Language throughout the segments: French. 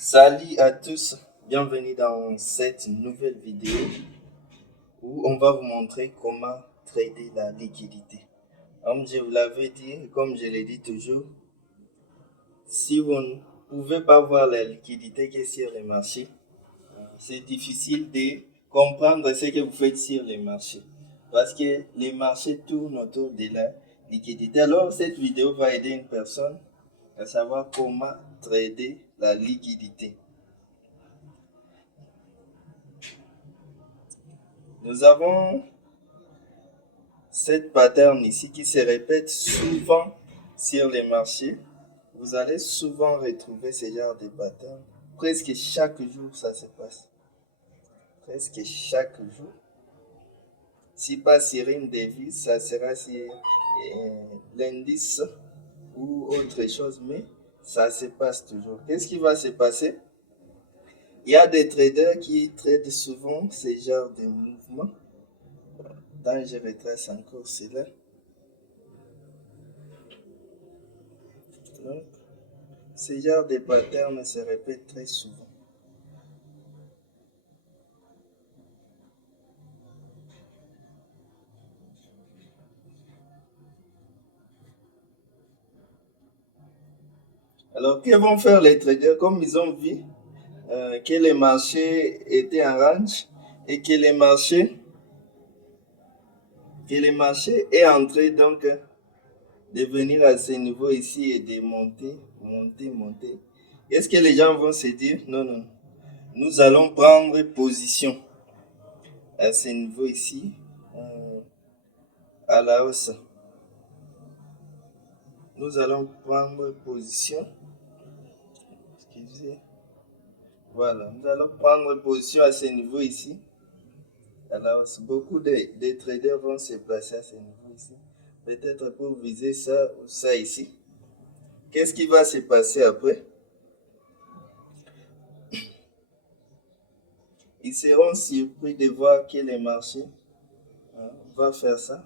Salut à tous, bienvenue dans cette nouvelle vidéo où on va vous montrer comment trader la liquidité. Comme je vous l'avais dit et comme je l'ai dit toujours, si vous ne pouvez pas voir la liquidité qui est sur les marchés, c'est difficile de comprendre ce que vous faites sur les marchés parce que les marchés tournent autour de la liquidité. Alors cette vidéo va aider une personne à savoir comment trader la liquidité. Nous avons cette pattern ici qui se répète souvent sur les marchés. Vous allez souvent retrouver ce genre de pattern. Presque chaque jour, ça se passe. Presque chaque jour. Si pas sur une devise, ça sera sur l'indice ou autre chose, mais ça se passe toujours. Qu'est-ce qui va se passer? Il y a des traders qui traitent souvent ce genre de mouvements. Dans je retrace encore cela. Donc, ce genre de pattern se répète très souvent. Alors, que vont faire les traders comme ils ont vu que les marchés étaient en range et que les marchés est entré donc de venir à ce niveau ici et de monter. Est-ce que les gens vont se dire non, non, nous allons prendre position à ce niveau ici à la hausse. Nous allons prendre position. Excusez. Voilà, nous allons prendre position à ce niveau ici. Alors, beaucoup de traders vont se placer à ce niveau ici. Peut-être pour viser ça ou ça ici. Qu'est-ce qui va se passer après? Ils seront surpris de voir que le marché va faire ça.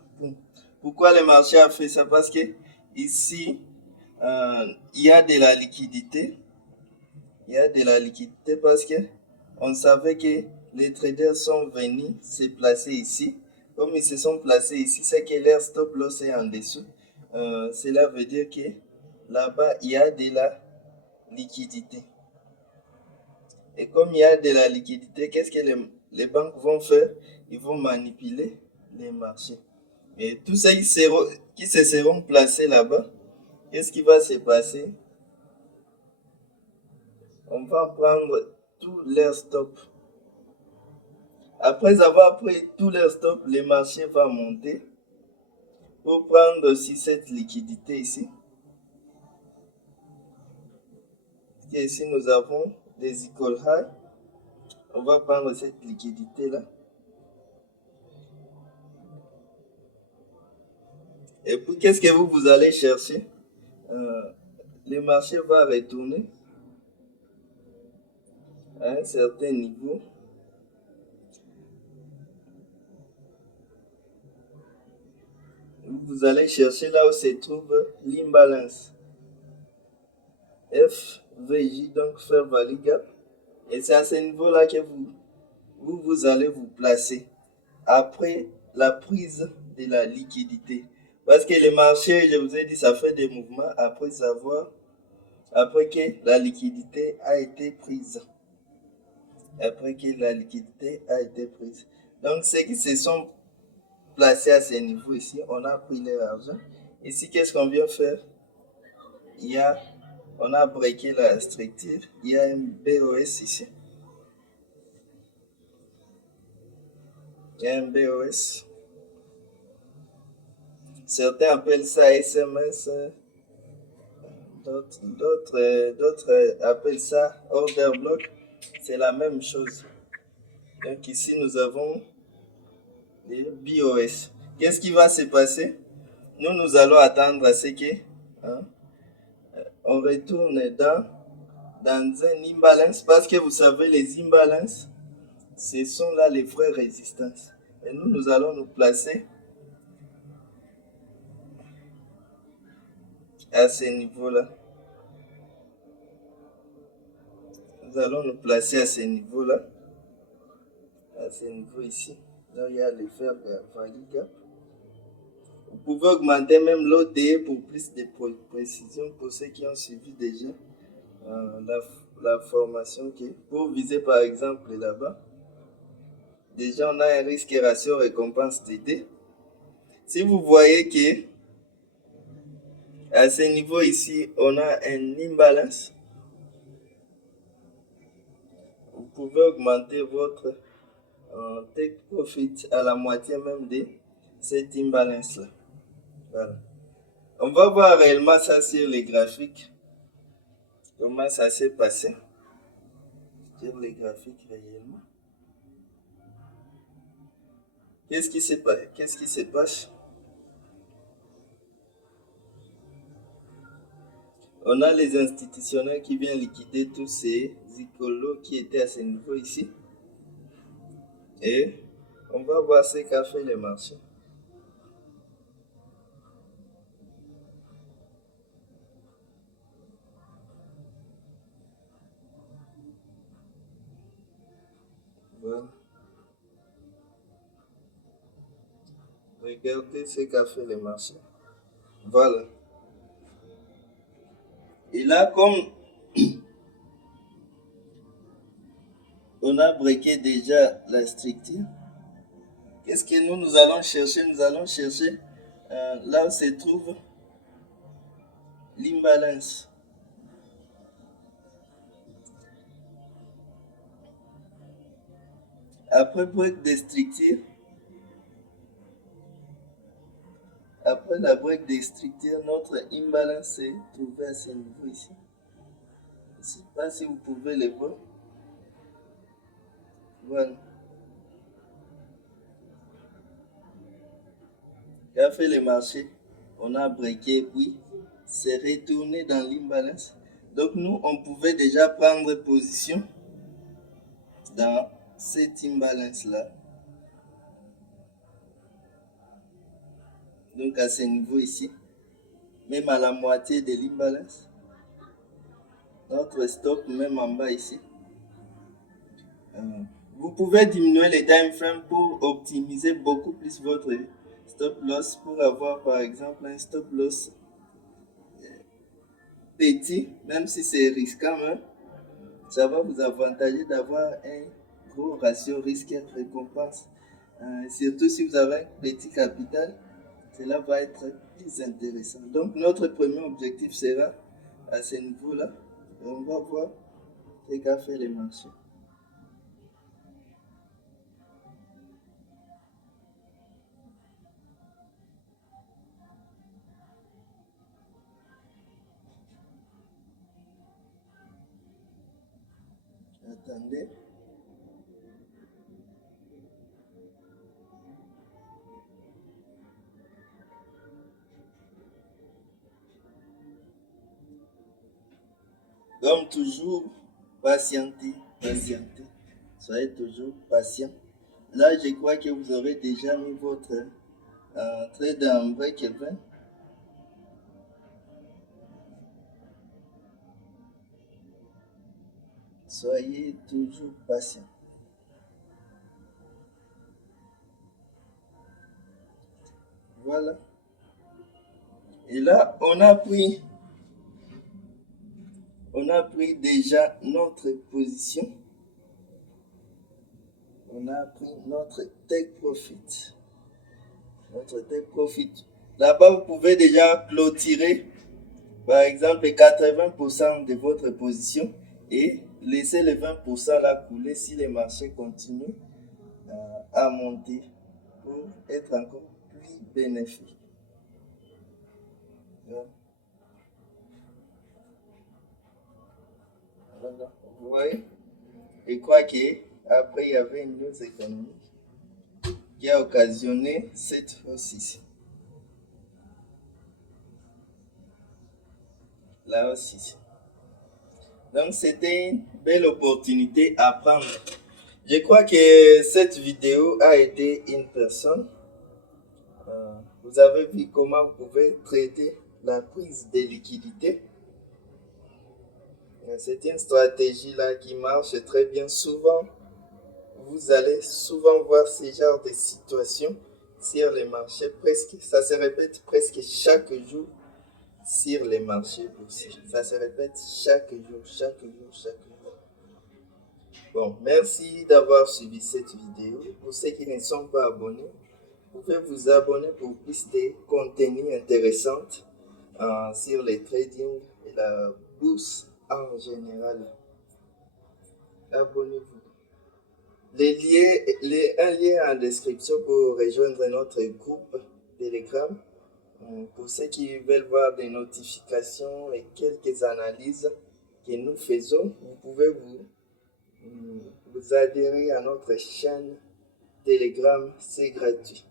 Pourquoi le marché a fait ça? Parce que ici, il y a de la liquidité. Il y a de la liquidité parce que on savait que les traders sont venus se placer ici. Comme ils se sont placés ici, c'est que leur stop loss est en dessous. Cela veut dire que là-bas, il y a de la liquidité. Et comme il y a de la liquidité, qu'est-ce que les banques vont faire? Ils vont manipuler les marchés. Et tous ceux qui se seront placés là-bas, qu'est-ce qui va se passer? On va prendre tous leurs stops. Après avoir pris tous leurs stops, le marché va monter pour prendre aussi cette liquidité ici. Et ici, nous avons des equal high. On va prendre cette liquidité là. Et puis, qu'est-ce que vous allez chercher? Le marché va retourner à un certain niveau. Vous allez chercher là où se trouve l'imbalance. FVJ, donc Fair Value Gap. Et c'est à ce niveau-là que vous allez vous placer après la prise de la liquidité. Parce que le marché, je vous ai dit, ça fait des mouvements après que la liquidité a été prise. Après que la liquidité a été prise. Donc, ceux qui se sont placés à ce niveau ici, on a pris leur argent. Ici, qu'est-ce qu'on vient faire? On a breaké la structure. Il y a un BOS ici. Il y a un BOS. Certains appellent ça SMS. D'autres appellent ça order block. C'est la même chose. Donc ici, nous avons les BOS. Qu'est-ce qui va se passer? Nous allons attendre à ce que on retourne dans un imbalance parce que vous savez, les imbalances, ce sont là les vraies résistances. Et nous allons nous placer à ce niveau-là. nous allons nous placer à ce niveau-là. À ce niveau ici. Là, il y a le verbe value gap. Vous pouvez augmenter même l'ODE pour plus de précision pour ceux qui ont suivi déjà la formation. Pour viser par exemple là-bas, déjà on a un risque ratio récompense TD. Si vous voyez que à ce niveau ici, on a un imbalance, vous pouvez augmenter votre take profit à la moitié même de cet imbalance là. Voilà. On va voir réellement ça sur les graphiques. Comment ça s'est passé sur les graphiques réellement. Qu'est-ce qui se passe? On a les institutionnels qui viennent liquider tous ces écolos qui étaient à ce niveau ici. Et on va voir ce qu'a fait le marché. Voilà. Regardez ce qu'a fait le marché. Voilà. Et là, comme on a breaké déjà la structure, qu'est-ce que nous allons chercher? Nous allons chercher là où se trouve l'imbalance. Après break de structure, après la break des structures, notre imbalance s'est trouvé à ce niveau ici. Je ne sais pas si vous pouvez le voir. Voilà. Qu'a fait le marché? On a breaké puis c'est retourné dans l'imbalance. Donc nous, on pouvait déjà prendre position dans cette imbalance-là. Donc à ce niveau ici, même à la moitié de l'imbalance, notre stop même en bas ici. Vous pouvez diminuer les time frames pour optimiser beaucoup plus votre stop loss, pour avoir par exemple un stop loss petit, même si c'est risquant, hein, ça va vous avantager d'avoir un gros ratio risque-récompense. Surtout si vous avez un petit capital, cela va être plus intéressant. Donc notre premier objectif sera à ce niveau-là. On va voir ce qu'a fait les marchés. Attendez. Comme toujours, patientez. Soyez toujours patient. Là, je crois que vous aurez déjà mis votre trade en break-even. Soyez toujours patient. Voilà. Et là, on a pris déjà notre position. On a pris notre take profit. Là-bas, vous pouvez déjà clôturer, par exemple, 80% de votre position et laisser les 20% là couler si les marchés continuent à monter pour être encore plus bénéfique. Voilà. Vous voyez? Et quoi qu'après, il y avait une news économique qui a occasionné cette hausse. La hausse. Donc, c'était une belle opportunité à prendre. Je crois que cette vidéo a été une personne. Vous avez vu comment vous pouvez traiter la prise de liquidité. C'est une stratégie là qui marche très bien. Souvent, vous allez souvent voir ce genre de situation sur les marchés. Presque, ça se répète presque chaque jour sur les marchés boursiers. Ça se répète chaque jour, chaque jour, chaque jour. Bon, merci d'avoir suivi cette vidéo. Pour ceux qui ne sont pas abonnés, vous pouvez vous abonner pour plus de contenus intéressants sur les trading et la bourse en général. Abonnez-vous. Un lien en description pour rejoindre notre groupe Telegram. Pour ceux qui veulent voir des notifications et quelques analyses que nous faisons, vous pouvez vous adhérer à notre chaîne Telegram, c'est gratuit.